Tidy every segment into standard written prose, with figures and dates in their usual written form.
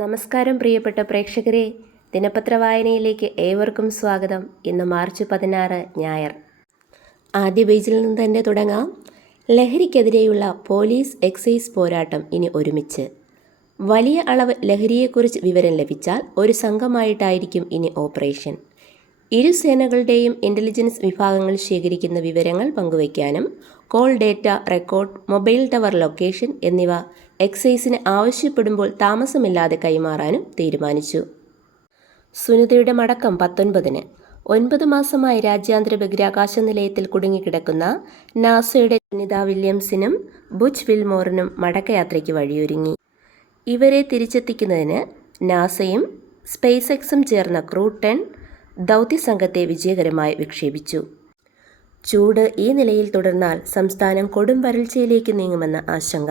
നമസ്കാരം പ്രിയപ്പെട്ട പ്രേക്ഷകരെ, ദിനപത്ര വായനയിലേക്ക് ഏവർക്കും സ്വാഗതം. ഇന്ന് മാർച്ച് 16 ഞായർ. ആദ്യ പേജിൽ നിന്ന് തന്നെ തുടങ്ങാം. ലഹരിക്കെതിരെയുള്ള പോലീസ് എക്സൈസ് പോരാട്ടം ഇനി ഒരുമിച്ച്. വലിയ അളവ് ലഹരിയെക്കുറിച്ച് വിവരം ലഭിച്ചാൽ ഒരു സംഘമായിട്ടായിരിക്കും ഇനി ഓപ്പറേഷൻ. ഇരു സേനകളുടെയും ഇൻ്റലിജൻസ് വിഭാഗങ്ങൾ ശേഖരിക്കുന്ന വിവരങ്ങൾ പങ്കുവയ്ക്കാനും call data, record, mobile tower location എന്നിവ എക്സൈസിന് ആവശ്യപ്പെടുമ്പോൾ താമസമില്ലാതെ കൈമാറാനും തീരുമാനിച്ചു. സുനിതയുടെ മടക്കം 19-ന്. 9 മാസമായി രാജ്യാന്തര ബഹിരാകാശ നിലയത്തിൽ കുടുങ്ങിക്കിടക്കുന്ന നാസയുടെ സുനിത വില്യംസിനും ബുച്ച് വിൽമോറിനും മടക്കയാത്രയ്ക്ക് വഴിയൊരുങ്ങി. ഇവരെ തിരിച്ചെത്തിക്കുന്നതിന് നാസയും സ്പേസ് എക്സും ചേർന്ന ക്രൂ 10 ദൗത്യസംഘത്തെ വിജയകരമായി വിക്ഷേപിച്ചു. ചൂട് ഈ നിലയിൽ തുടർന്നാൽ സംസ്ഥാനം കൊടും വരൾച്ചയിലേക്ക് നീങ്ങുമെന്ന ആശങ്ക.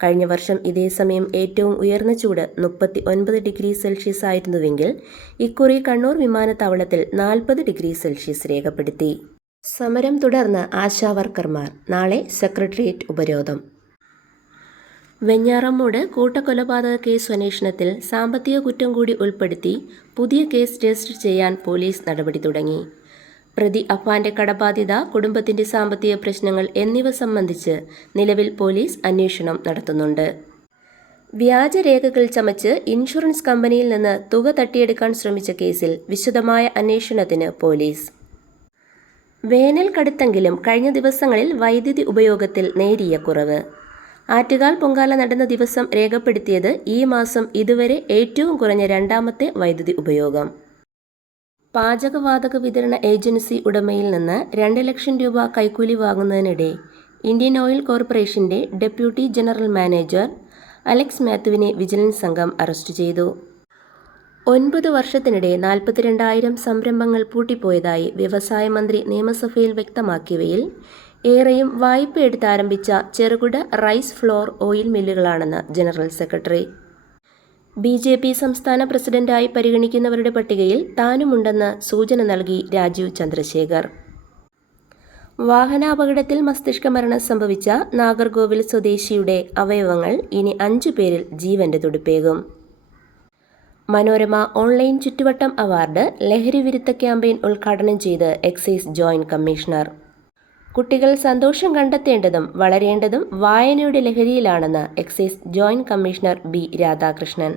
കഴിഞ്ഞ വർഷം ഇതേ സമയം ഏറ്റവും ഉയർന്ന ചൂട് 39 ഡിഗ്രി സെൽഷ്യസ് ആയിരുന്നുവെങ്കിൽ ഇക്കുറി കണ്ണൂർ വിമാനത്താവളത്തിൽ 40 ഡിഗ്രി സെൽഷ്യസ് രേഖപ്പെടുത്തി. സമരം തുടർന്ന് ആശാവർക്കർമാർ. നാളെ സെക്രട്ടേറിയറ്റ് ഉപരോധം. വെഞ്ഞാറമ്മൂട് കൂട്ടക്കൊലപാതക കേസ് അന്വേഷണത്തിൽ സാമ്പത്തിക കുറ്റം കൂടി ഉൾപ്പെടുത്തി പുതിയ കേസ് രജിസ്റ്റർ ചെയ്യാൻ പോലീസ് നടപടി തുടങ്ങി. പ്രതി അഫാന്റെ കടബാധ്യത, കുടുംബത്തിന്റെ സാമ്പത്തിക പ്രശ്നങ്ങൾ എന്നിവ സംബന്ധിച്ച് നിലവിൽ പോലീസ് അന്വേഷണം നടത്തുന്നുണ്ട്. വ്യാജരേഖകൾ ചമച്ച് ഇൻഷുറൻസ് കമ്പനിയിൽ നിന്ന് തുക തട്ടിയെടുക്കാൻ ശ്രമിച്ച കേസിൽ വിശദമായ അന്വേഷണത്തിന് പോലീസ്. വേനൽ കടുത്തെങ്കിലും കഴിഞ്ഞ ദിവസങ്ങളിൽ വൈദ്യുതി ഉപയോഗത്തിൽ നേരിയ കുറവ്. ആറ്റുകാൽ പൊങ്കാല നടന്ന ദിവസം രേഖപ്പെടുത്തിയത് ഈ മാസം ഇതുവരെ ഏറ്റവും കുറഞ്ഞ 2ാമത്തെ വൈദ്യുതി ഉപയോഗം. പാചകവാതക വിതരണ ഏജൻസി ഉടമയിൽ നിന്ന് 2 ലക്ഷം രൂപ കൈക്കൂലി വാങ്ങുന്നതിനിടെ ഇന്ത്യൻ ഓയിൽ കോർപ്പറേഷന്റെ ഡെപ്യൂട്ടി ജനറൽ മാനേജർ അലക്സ് മാത്യുവിനെ വിജിലൻസ് സംഘം അറസ്റ്റ് ചെയ്തു. 9 വർഷത്തിനിടെ 42,000 സംരംഭങ്ങൾ പൂട്ടിപ്പോയതായി വ്യവസായ മന്ത്രി നിയമസഭയിൽ വ്യക്തമാക്കിയവയിൽ ഏറെയും വായ്പ എടുത്ത് ആരംഭിച്ച ചെറുകിട റൈസ് ഫ്ലോർ ഓയിൽ മില്ലുകളാണെന്ന് ജനറൽ സെക്രട്ടറി. BJP സംസ്ഥാന പ്രസിഡന്റായി പരിഗണിക്കുന്നവരുടെ പട്ടികയിൽ താനുമുണ്ടെന്ന് സൂചന നൽകി രാജീവ് ചന്ദ്രശേഖർ. വാഹനാപകടത്തിൽ മസ്തിഷ്ക മരണം സംഭവിച്ച നാഗർകോവിൽ സ്വദേശിയുടെ അവയവങ്ങൾ ഇനി 5 പേരിൽ ജീവന്റെ തുടിപ്പേകും. മനോരമ ഓൺലൈൻ ചുറ്റുവട്ടം അവാർഡ് ലഹരി വിരുദ്ധ ക്യാമ്പയിൻ ഉദ്ഘാടനം ചെയ്ത് എക്സൈസ് ജോയിന്റ് കമ്മീഷണർ. കുട്ടികൾ സന്തോഷം കണ്ടെത്തേണ്ടതും വളരേണ്ടതും വായനയുടെ ലഹരിയിലാണെന്ന് excise joint commissioner B. Radhakrishnan.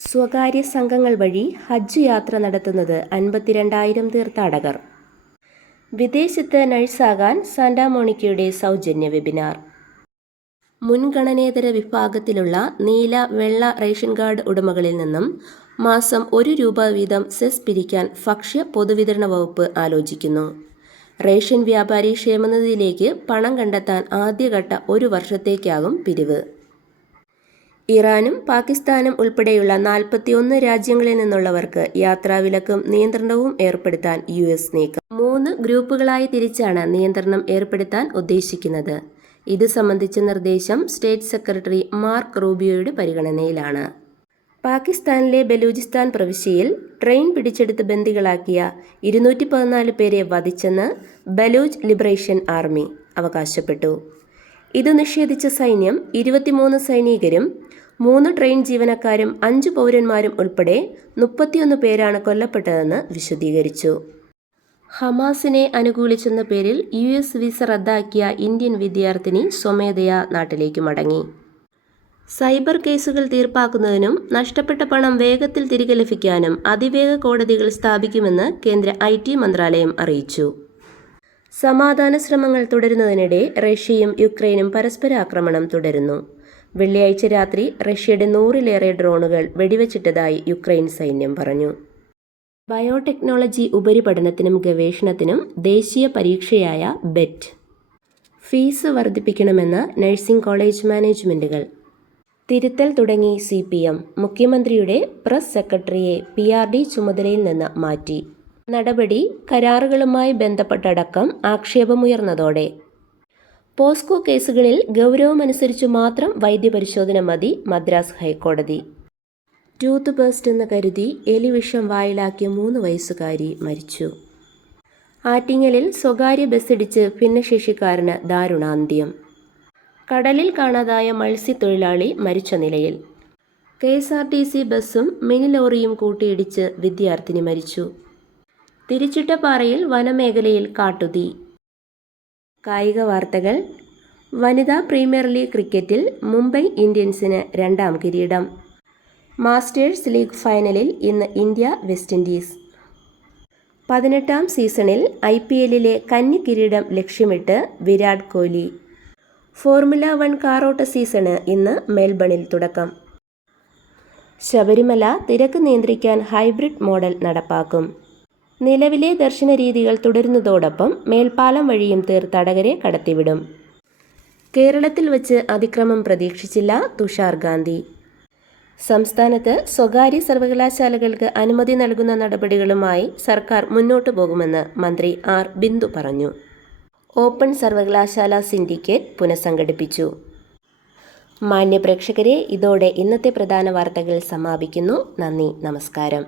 സ്വകാര്യ സംഘങ്ങൾ വഴി ഹജ്ജ് യാത്ര നടത്തുന്നത് 52,000 തീർത്ഥാടകർ. വിദേശത്ത് നഴ്സാകാൻ സാന്റാമോണിക്കയുടെ സൗജന്യ വെബിനാർ. മുൻഗണനേതര വിഭാഗത്തിലുള്ള നീല, വെള്ള റേഷൻ കാർഡ് ഉടമകളിൽ നിന്നും മാസം 1 രൂപ വീതം സെസ് പിരിക്കാൻ ഭക്ഷ്യ പൊതുവിതരണ വകുപ്പ് ആലോചിക്കുന്നു. റേഷൻ വ്യാപാരി ക്ഷേമനിധിയിലേക്ക് പണം കണ്ടെത്താൻ ആദ്യഘട്ട 1 വർഷത്തേക്കാകും പിരിവ്. ഇറാനും പാകിസ്ഥാനും ഉൾപ്പെടെയുള്ള 41 രാജ്യങ്ങളിൽ നിന്നുള്ളവർക്ക് യാത്രാവിലക്കും നിയന്ത്രണവും ഏർപ്പെടുത്താൻ US നീക്കം. 3 ഗ്രൂപ്പുകളായി തിരിച്ചാണ് നിയന്ത്രണം ഏർപ്പെടുത്താൻ ഉദ്ദേശിക്കുന്നത്. ഇത് സംബന്ധിച്ച നിർദ്ദേശം സ്റ്റേറ്റ് സെക്രട്ടറി മാർക്ക് റൂബിയോയുടെ പരിഗണനയിലാണ്. പാകിസ്ഥാനിലെ ബലൂചിസ്ഥാൻ പ്രവിശ്യയിൽ ട്രെയിൻ പിടിച്ചെടുത്ത് ബന്ദികളാക്കിയ 214 പേരെ വധിച്ചെന്ന് ബലൂച്ച് ലിബറേഷൻ ആർമി അവകാശപ്പെട്ടു. ഇത് നിഷേധിച്ച സൈന്യം 23 സൈനികരും 3 ട്രെയിൻ ജീവനക്കാരും 5 പൗരന്മാരും ഉൾപ്പെടെ 31 പേരാണ് കൊല്ലപ്പെട്ടതെന്ന് വിശദീകരിച്ചു. ഹമാസിനെ അനുകൂലിച്ചെന്ന പേരിൽ US വിസ റദ്ദാക്കിയ ഇന്ത്യൻ വിദ്യാർത്ഥിനി സ്വമേധയാ നാട്ടിലേക്ക് മടങ്ങി. സൈബർ കേസുകൾ തീർപ്പാക്കുന്നതിനും നഷ്ടപ്പെട്ട പണം വേഗത്തിൽ തിരികെ ലഭിക്കാനും അതിവേഗ കോടതികൾ സ്ഥാപിക്കുമെന്ന് കേന്ദ്ര IT മന്ത്രാലയം അറിയിച്ചു. സമാധാന ശ്രമങ്ങൾ തുടരുന്നതിനിടെ റഷ്യയും യുക്രൈനും പരസ്പരാക്രമണം തുടരുന്നു. വെള്ളിയാഴ്ച രാത്രി റഷ്യയുടെ 100-ലേറെ ഡ്രോണുകൾ വെടിവച്ചിട്ടതായി യുക്രൈൻ സൈന്യം പറഞ്ഞു. ബയോടെക്നോളജി ഉപരിപഠനത്തിനും ഗവേഷണത്തിനും ദേശീയ പരീക്ഷയായ ബെറ്റ്. ഫീസ് വർദ്ധിപ്പിക്കണമെന്ന് നഴ്സിംഗ് കോളേജ് മാനേജ്മെന്റുകൾ. തിരുത്തൽ തുടങ്ങി CPM. മുഖ്യമന്ത്രിയുടെ പ്രസ് സെക്രട്ടറിയെ PRD ചുമതലയിൽ നിന്ന് മാറ്റി. നടപടി കരാറുകളുമായി ബന്ധപ്പെട്ടടക്കം ആക്ഷേപമുയർന്നതോടെ പോസ്കോ കേസുകളിൽ ഗൗരവമനുസരിച്ചു മാത്രം വൈദ്യപരിശോധന മതി മദ്രാസ് ഹൈക്കോടതി. ടൂത്ത് പേസ്റ്റ് എന്ന് കരുതി എലിവിഷം വായിലാക്കിയ 3 വയസ്സുകാരി മരിച്ചു. ആറ്റിങ്ങലിൽ സ്വകാര്യ ബസ്സിടിച്ച് ഭിന്നശേഷിക്കാരന് ദാരുണാന്ത്യം. കടലിൽ കാണാതായ മത്സ്യത്തൊഴിലാളി മരിച്ച നിലയിൽ. KSRTC ബസ്സും മിനി ലോറിയും കൂട്ടിയിടിച്ച് വിദ്യാർത്ഥിനി മരിച്ചു. തിരുച്ചിട്ടപ്പാറയിൽ വനമേഖലയിൽ കാട്ടുതീ. കായിക വാർത്തകൾ. വനിതാ പ്രീമിയർ ലീഗ് ക്രിക്കറ്റിൽ മുംബൈ ഇന്ത്യൻസിന് 2ാം കിരീടം. മാസ്റ്റേഴ്സ് ലീഗ് ഫൈനലിൽ ഇന്ന് ഇന്ത്യ വെസ്റ്റ് ഇൻഡീസ്. 18ാം സീസണിൽ IPLലെ കന്നി കിരീടം ലക്ഷ്യമിട്ട് വിരാട് കോഹ്ലി. ഫോർമുല 1 കാറോട്ട സീസണ് ഇന്ന് മെൽബണിൽ തുടക്കം. ശബരിമല തിരക്ക് നിയന്ത്രിക്കാൻ ഹൈബ്രിഡ് മോഡൽ നടപ്പാക്കും. നിലവിലെ ദർശന രീതികൾ തുടരുന്നതോടൊപ്പം മേൽപ്പാലം വഴിയും തീർത്ഥാടകരെ കടത്തിവിടും. കേരളത്തിൽ വച്ച് അതിക്രമം പ്രതീക്ഷിച്ചില്ല തുഷാർ ഗാന്ധി. സംസ്ഥാനത്ത് സ്വകാര്യ സർവകലാശാലകൾക്ക് അനുമതി നൽകുന്ന നടപടികളുമായി സർക്കാർ മുന്നോട്ടു പോകുമെന്ന് മന്ത്രി ആർ ബിന്ദു പറഞ്ഞു. ഓപ്പൺ സർവകലാശാല സിൻഡിക്കേറ്റ് പുനഃസംഘടിപ്പിച്ചു. മാന്യപ്രേക്ഷകരെ, ഇതോടെ ഇന്നത്തെ പ്രധാന വാർത്തകൾ സമാപിക്കുന്നു. നന്ദി, നമസ്കാരം.